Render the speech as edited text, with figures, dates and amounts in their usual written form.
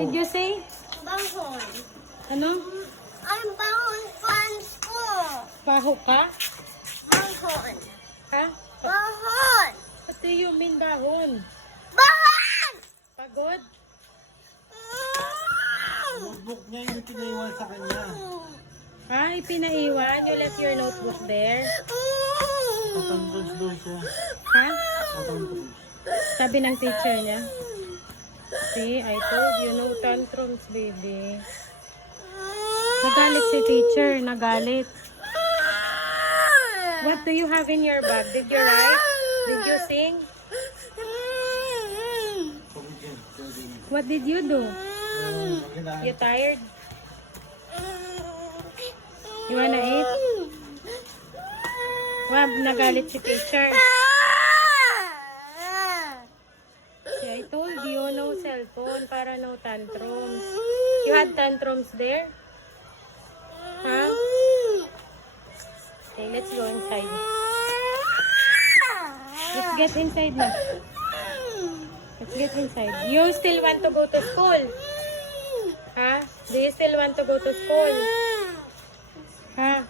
Did you say? Bahon. Ano? Ang bahon fans ko. Baho ka? Bahon. Ha? Bahon. What do you mean bahon? Bahon! Pagod? Notebook niya yung pinaiwan sa kanya. Ha? Ipinaiwan? You left your notebook there? Patantos daw siya. Ha? Patantos. Sabi ng teacher niya? See, I told you, no tantrums, baby. Nagalit si teacher, nagalit. What do you have in your bag? Did you write? Did you sing? What did you do? You tired? You wanna eat? Wab, nagalit si teacher. See, I told you, no cellphone para no tantrums. You had tantrums there? Huh? Okay, let's go inside. Let's get inside na. Let's get inside. You still want to go to school? Huh? Do you still want to go to school? Huh?